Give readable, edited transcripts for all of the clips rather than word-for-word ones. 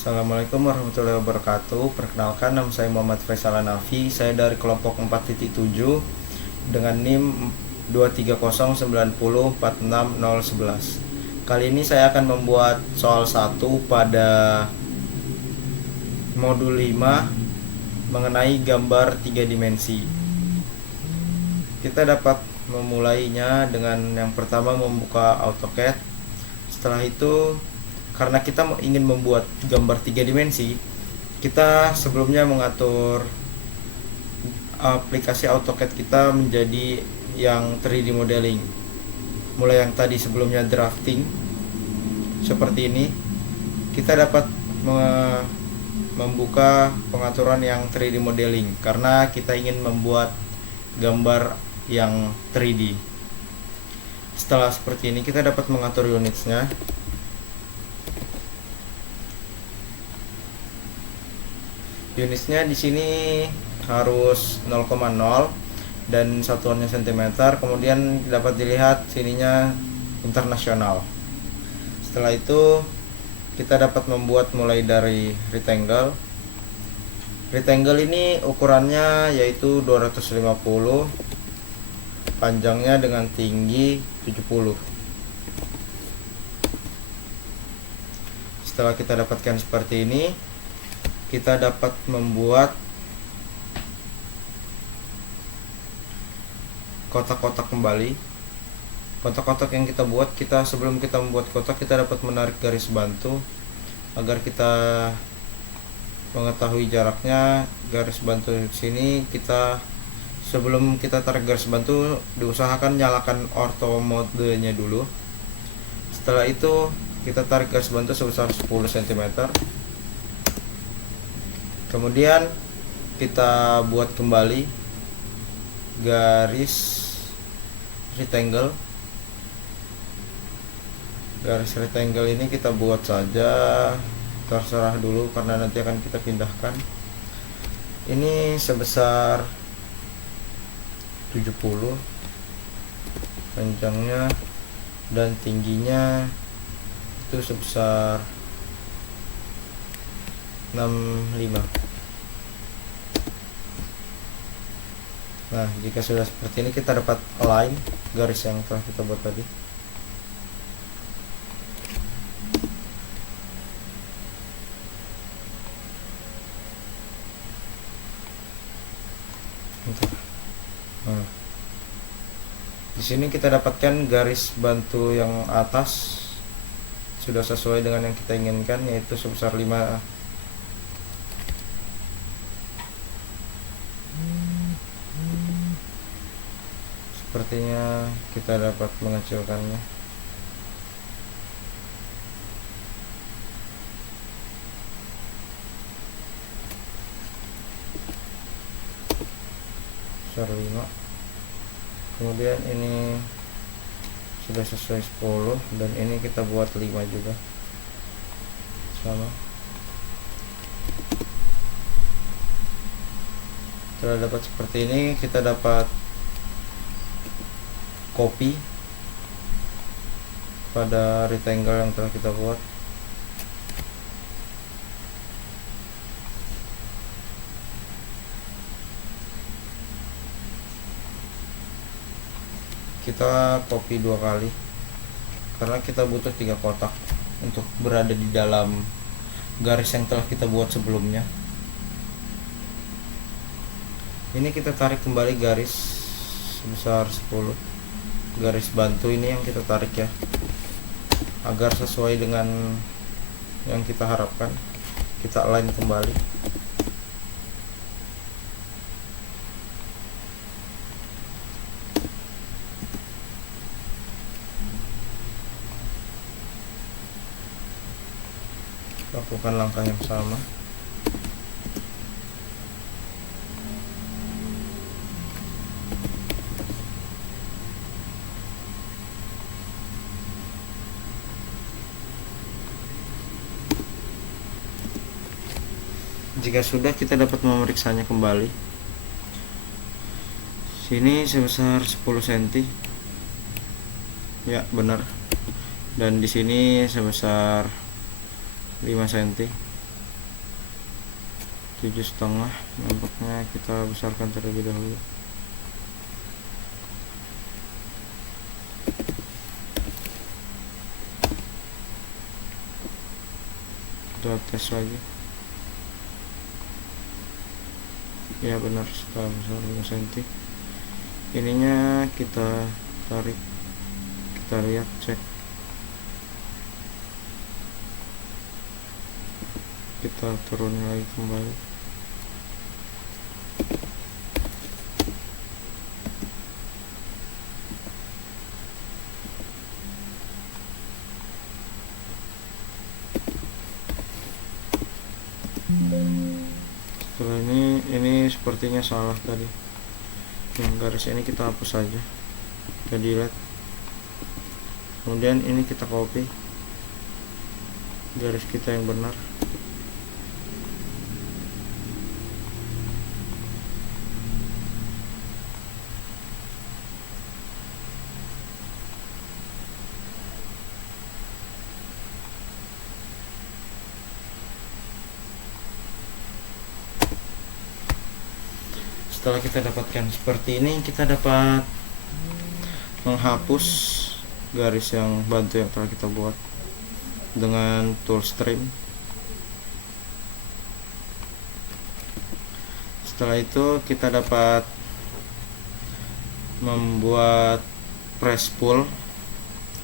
Assalamualaikum warahmatullahi wabarakatuh. Perkenalkan, nama saya Muhammad Faisal Hanafi. Saya dari kelompok 4.7 dengan NIM 23090460011. Kali ini saya akan membuat soal 1 pada modul 5 mengenai gambar 3 dimensi. Kita dapat memulainya dengan yang pertama membuka AutoCAD. Setelah itu, karena kita ingin membuat gambar 3 dimensi, kita sebelumnya mengatur aplikasi AutoCAD kita menjadi yang 3D modeling. Mulai yang tadi sebelumnya drafting seperti ini, kita dapat membuka pengaturan yang 3D modeling karena kita ingin membuat gambar yang 3D. Setelah seperti ini, kita dapat mengatur unitsnya. Unitsnya di sini harus 0,0 dan satuannya cm. Kemudian dapat dilihat sininya internasional. Setelah itu kita dapat membuat mulai dari rectangle. Rectangle ini ukurannya yaitu 250, panjangnya dengan tinggi 70. Setelah kita dapatkan seperti ini, kita dapat membuat kotak-kotak kembali. Kotak-kotak yang kita buat, sebelum kita membuat kotak, kita dapat menarik garis bantu agar kita mengetahui jaraknya. Garis bantu di sini sebelum kita tarik garis bantu, diusahakan nyalakan ortho mode-nya dulu. Setelah itu kita tarik garis bantu sebesar 10 cm. Kemudian kita buat kembali garis rectangle. Garis rectangle ini kita buat saja terserah dulu karena nanti akan kita pindahkan. Ini sebesar 70 panjangnya, dan tingginya itu sebesar 65. Nah, jika sudah seperti ini, kita dapat align garis yang telah kita buat tadi. Nah, di sini kita dapatkan garis bantu yang atas sudah sesuai dengan yang kita inginkan, yaitu sebesar 5. Sepertinya kita dapat mengecilkannya. Besar 5. Kemudian ini sudah sesuai 10, dan ini kita buat 5 juga sama. Setelah dapat seperti ini, kita dapat copy pada rectangle yang telah kita buat. Kita copy 2 kali karena kita butuh 3 kotak untuk berada di dalam garis yang telah kita buat sebelumnya. Ini kita tarik kembali garis sebesar 10. Garis bantu ini yang kita tarik ya, agar sesuai dengan yang kita harapkan. Kita align kembali. Lakukan langkah yang sama. Jika sudah, kita dapat memeriksanya kembali. Sini sebesar 10 cm. Ya, benar. Dan di sini sebesar 5 cm. 7,5. Nampaknya kita besarkan terlebih dahulu. Kita tes lagi. Ya benar, setelah besar 5 cm. Ininya kita tarik, kita lihat, cek. Kita turun lagi kembali. Setelah ini sepertinya salah tadi. Yang garis ini kita hapus saja, kita delete. Kemudian ini kita copy garis kita yang benar. Setelah kita dapatkan seperti ini, kita dapat menghapus garis yang bantu yang telah kita buat dengan tool stream. Setelah itu kita dapat membuat press pull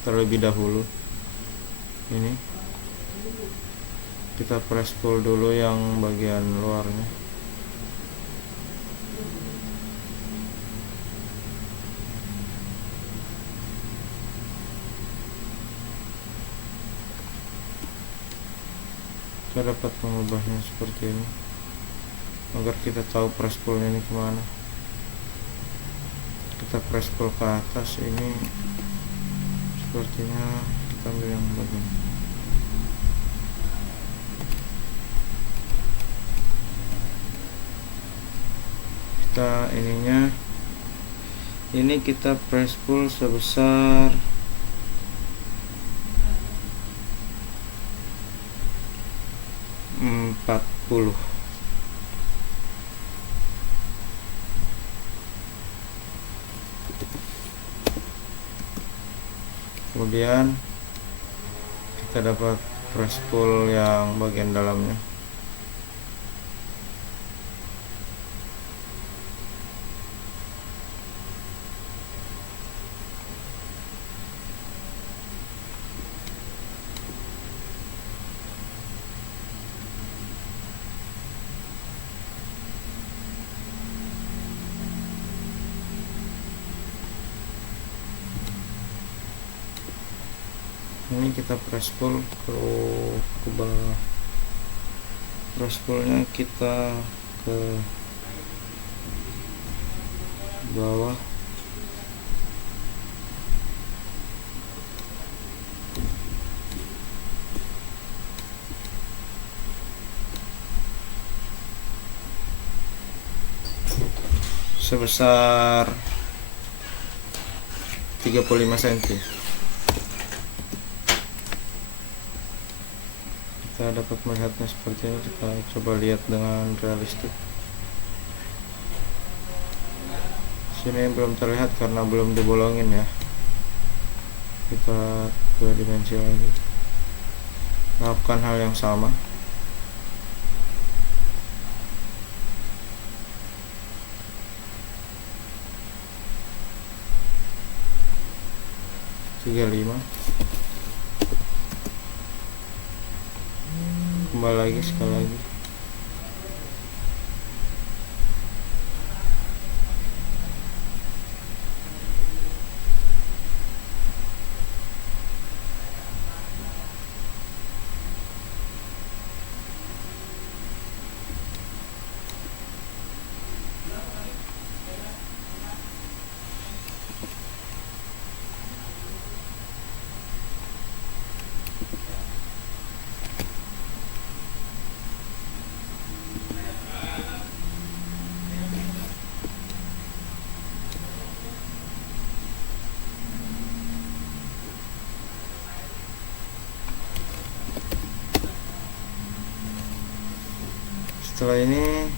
terlebih dahulu. Ini kita press pull dulu yang bagian luarnya. Kita dapat mengubahnya seperti ini agar kita tahu press pull ini kemana. Kita press pull ke atas, ini sepertinya kita ambil yang bagian. Kita ini kita press pull sebesar 40. Kemudian kita dapat press pull yang bagian dalamnya. Ini kita press pull ke bawah. Press pullnya kita ke bawah. Sebesar 35 cm. Kita dapat melihatnya seperti ini. Kita coba lihat dengan realistik. Sini belum terlihat karena belum dibolongin ya. Kita 2 dimensi lagi, lakukan hal yang sama. Kembali lagi sekali lagi. Setelah ini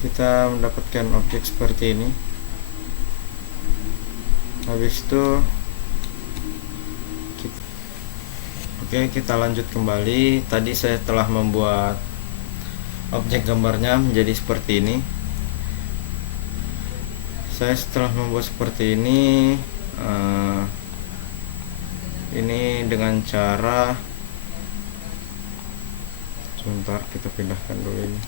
kita mendapatkan objek seperti ini. Habis itu kita lanjut kembali. Tadi saya telah membuat objek gambarnya menjadi seperti ini. Saya setelah membuat seperti ini dengan cara, sebentar kita pindahkan dulu ini.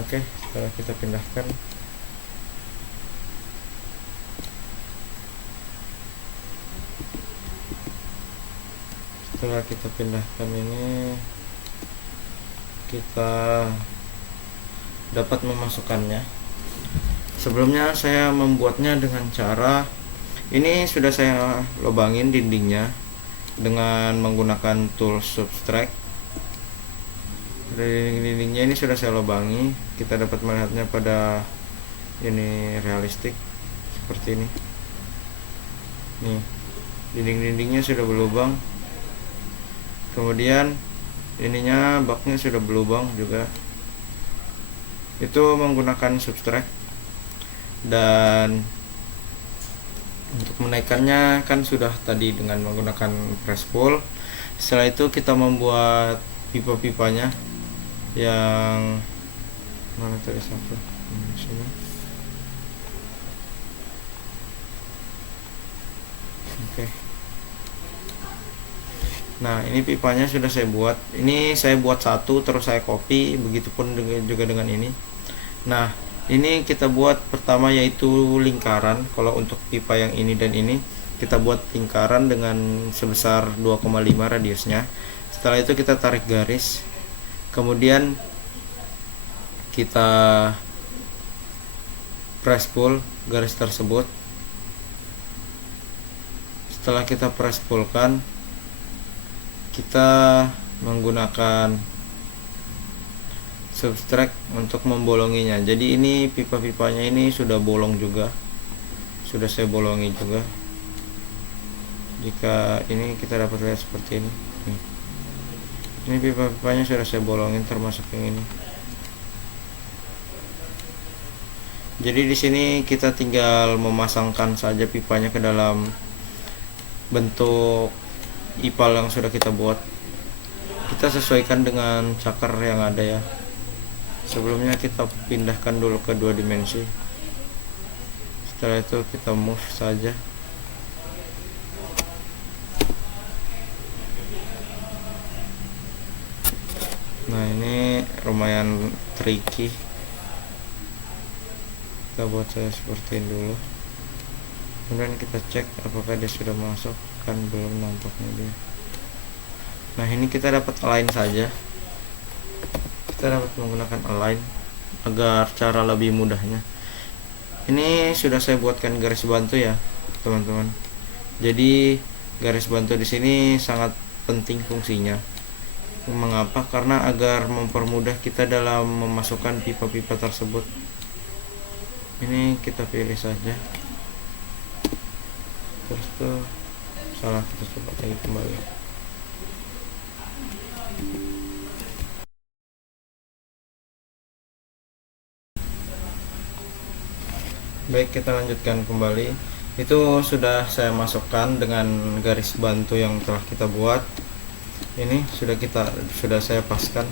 Oke, setelah kita pindahkan, ini kita dapat memasukkannya. Sebelumnya saya membuatnya dengan cara ini, sudah saya lubangin dindingnya dengan menggunakan tool subtract. Dindingnya ini sudah saya lubangi. Kita dapat melihatnya pada ini realistik seperti ini. Nih, dinding-dindingnya sudah berlubang. Kemudian ininya baknya sudah berlubang juga. Itu menggunakan subtract. Dan untuk menaikkannya kan sudah tadi dengan menggunakan press pull. Setelah itu kita membuat pipa-pipanya yang mana tadi satu sini. Oke. Nah, ini pipanya sudah saya buat. Ini saya buat satu terus saya copy, begitupun juga dengan ini. Nah, ini kita buat pertama yaitu lingkaran. Kalau untuk pipa yang ini dan ini kita buat lingkaran dengan sebesar 2,5 radiusnya. Setelah itu kita tarik garis. Kemudian kita press pull garis tersebut. Setelah kita press pullkan, kita menggunakan subtract untuk membolonginya. Jadi ini pipa-pipanya ini sudah bolong juga, sudah saya bolongi juga. Jika ini kita dapat lihat seperti ini. Ini pipa-pipanya sudah saya bolongin termasuk yang ini. Jadi di sini kita tinggal memasangkan saja pipanya ke dalam bentuk ipal yang sudah kita buat. Kita sesuaikan dengan cakar yang ada ya. Sebelumnya kita pindahkan dulu ke 2 dimensi. Setelah itu kita move saja. Nah, ini lumayan tricky. Kita buat saya seperti ini dulu. Kemudian kita cek apakah dia sudah masuk. Kan belum nampaknya dia. Nah, ini kita dapat align saja. Kita dapat menggunakan align agar cara lebih mudahnya. Ini sudah saya buatkan garis bantu ya, teman-teman. Jadi garis bantu di sini sangat penting fungsinya. Mengapa? Karena agar mempermudah kita dalam memasukkan pipa-pipa tersebut. Ini kita pilih saja. Terus tuh salah, kita coba lagi kembali. Baik, kita lanjutkan kembali. Itu sudah saya masukkan dengan garis bantu yang telah kita buat. Ini sudah saya paskan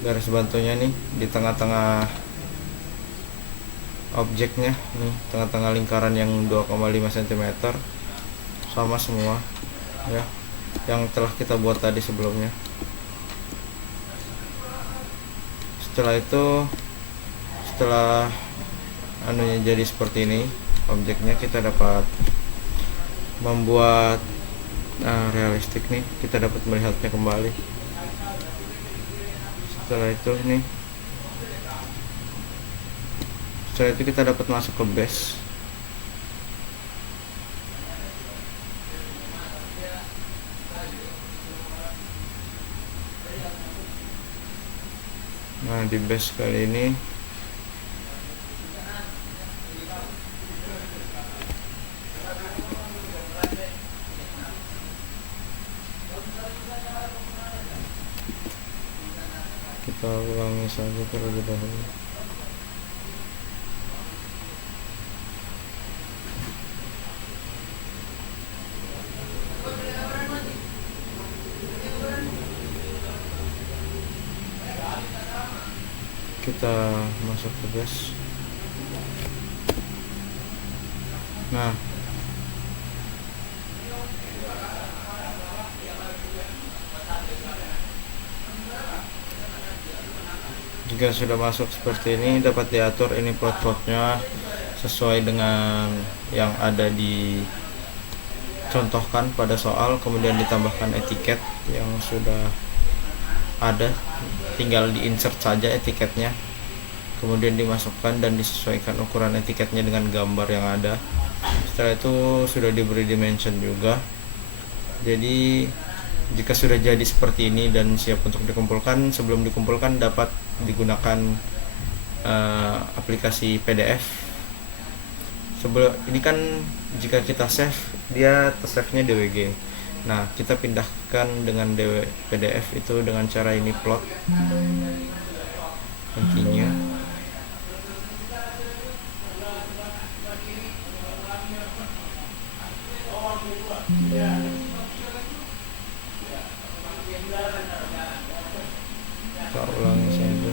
garis bantunya nih di tengah-tengah objeknya nih, tengah-tengah lingkaran yang 2,5 cm sama semua ya, yang telah kita buat tadi sebelumnya. Setelah itu, setelah anunya jadi seperti ini objeknya, kita dapat membuat realistik nih, kita dapat melihatnya kembali. Setelah itu kita dapat masuk ke base. Nah, di base kali ini kita ulangi saja terlebih dahulu. Kita masuk ke base. Nah, jika sudah masuk seperti ini, dapat diatur ini plot-plotnya sesuai dengan yang ada di contohkan pada soal, kemudian ditambahkan etiket yang sudah ada, tinggal di insert saja etiketnya, kemudian dimasukkan dan disesuaikan ukuran etiketnya dengan gambar yang ada. Setelah itu sudah diberi dimension juga. Jadi jika sudah jadi seperti ini dan siap untuk dikumpulkan, sebelum dikumpulkan dapat digunakan aplikasi PDF. Sebelum ini kan jika kita save, dia save-nya DWG. Nah, kita pindahkan dengan PDF itu dengan cara ini, plot, continue. Kita ulangi saja.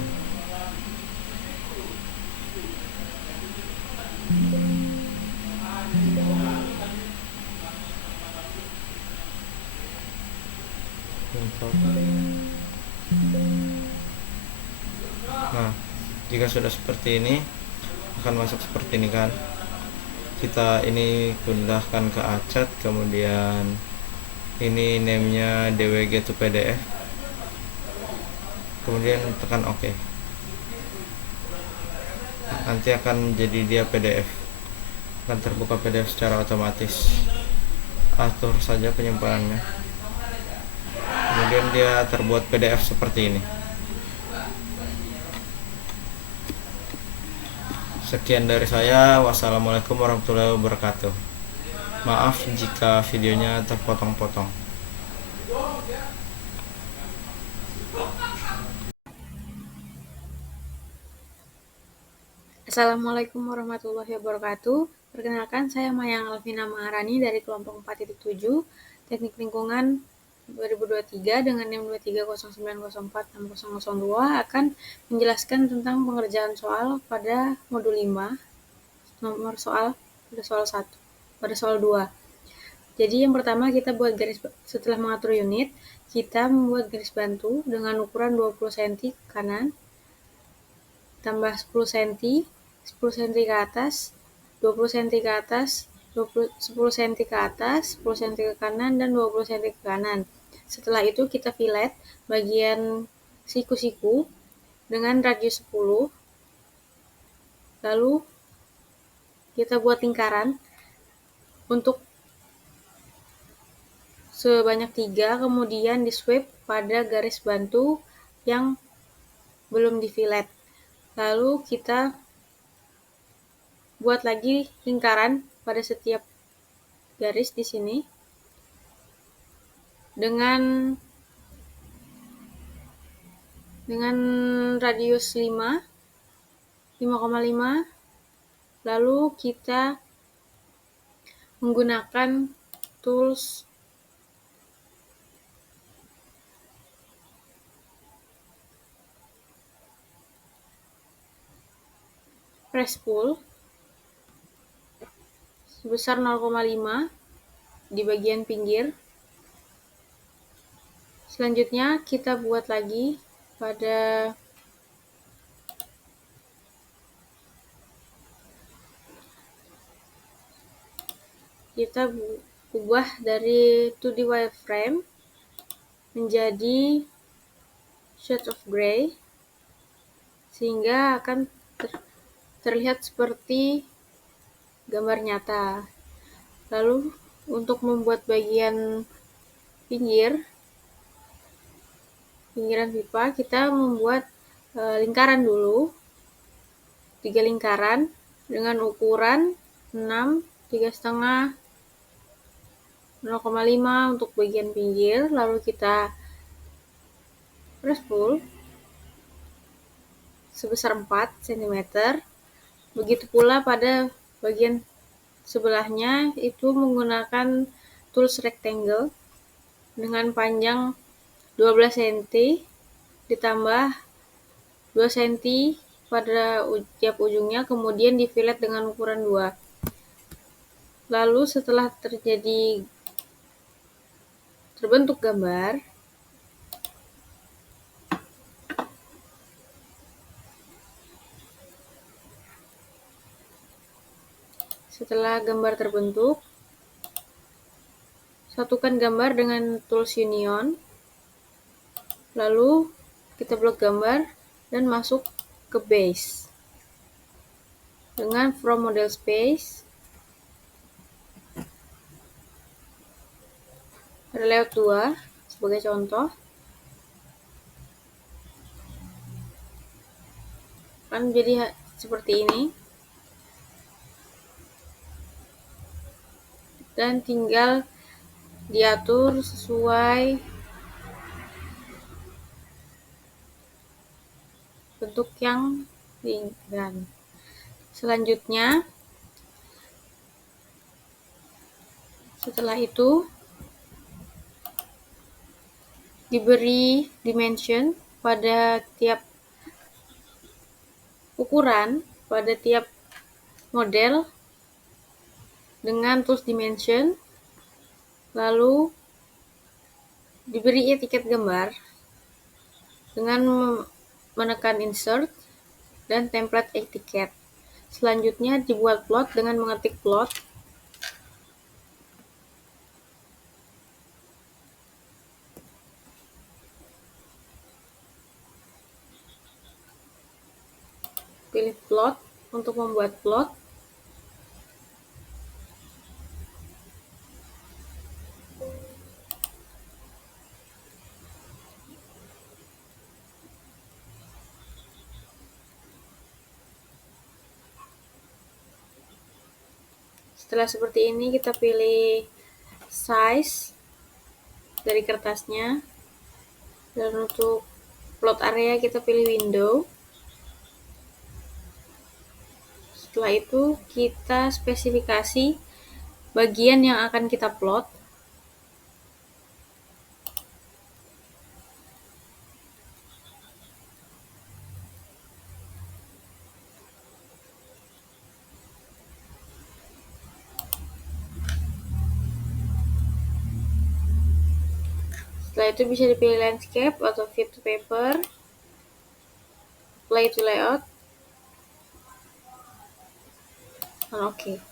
Nah, jika sudah seperti ini akan masuk seperti ini kan. Kita ini pindahkan ke achat, kemudian ini name-nya dwg to pdf, kemudian tekan OK. Nanti akan jadi dia PDF, akan terbuka PDF secara otomatis. Atur saja penyimpanannya, kemudian dia terbuat PDF seperti ini. Sekian dari saya. Wassalamualaikum warahmatullahi wabarakatuh. Maaf jika videonya terpotong-potong. Assalamualaikum warahmatullahi wabarakatuh. Perkenalkan, saya Mayang Alvina Maharani dari kelompok 4.7 Teknik Lingkungan 2023 dengan NIM 2309046002 akan menjelaskan tentang pengerjaan soal pada modul 5, nomor soal pada soal 1, pada soal 2. Jadi yang pertama kita buat garis, setelah mengatur unit, kita membuat garis bantu dengan ukuran 20 cm ke kanan, tambah 10 cm, 10 cm ke atas, 20 cm ke atas, 10 cm ke atas, 10 cm ke kanan, dan 20 cm ke kanan. Setelah itu kita fillet bagian siku-siku dengan radius 10. Lalu kita buat lingkaran untuk sebanyak 3, kemudian di sweep pada garis bantu yang belum di fillet. Lalu kita buat lagi lingkaran pada setiap garis di sini dengan radius 5,5. Lalu kita menggunakan tools press pull sebesar 0,5 di bagian pinggir. Selanjutnya kita buat lagi pada kita ubah dari 2D wireframe menjadi shades of gray sehingga akan terlihat seperti gambar nyata. Lalu untuk membuat bagian pinggiran pipa, kita membuat lingkaran dulu, 3 lingkaran dengan ukuran 6, 3,5, 0,5 untuk bagian pinggir, lalu kita press pull sebesar 4 cm. Begitu pula pada bagian sebelahnya itu menggunakan tools rectangle dengan panjang 12 cm ditambah 2 cm pada tiap ujungnya, kemudian di fillet dengan ukuran 2. Lalu setelah terbentuk gambar, terbentuk, satukan gambar dengan tools union, lalu kita blok gambar dan masuk ke base dengan from model space, ada layout 2 sebagai contoh, kan jadi seperti ini, dan tinggal diatur sesuai bentuk yang diinginkan. Selanjutnya, setelah itu diberi dimension pada tiap ukuran, pada tiap model dengan tools dimension, lalu diberi etiket gambar dengan menekan insert dan template etiket. Selanjutnya dibuat plot dengan mengetik plot. Pilih plot untuk membuat plot. Setelah seperti ini, kita pilih size dari kertasnya, dan untuk plot area kita pilih window. Setelah itu kita spesifikasi bagian yang akan kita plot. Setelah itu bisa dipilih landscape atau fit to paper, apply to layout, dan oke.